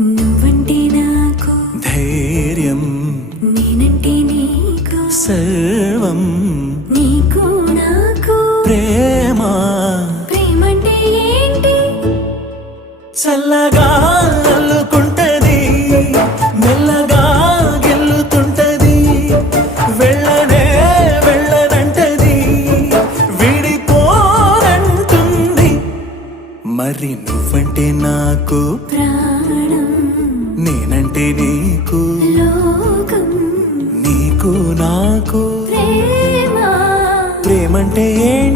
నువ్వంటే నాకు ధైర్యం, నేనంటే నీకు సర్వం, నీకు నాకు ప్రేమ. ప్రేమంటే ఏంటి? చల్లగా అల్లుకుంటది, మెల్లగా గెల్లుతుంటది, వెళ్ళనే వెళ్ళనంటది, విడిపోనంటుంది. మరి నువ్వంటే నాకు ప్రాణం, నేనంటే నీకు లోకం, నీకు నాకు ప్రేమ. ప్రేమంటే ఏంటి?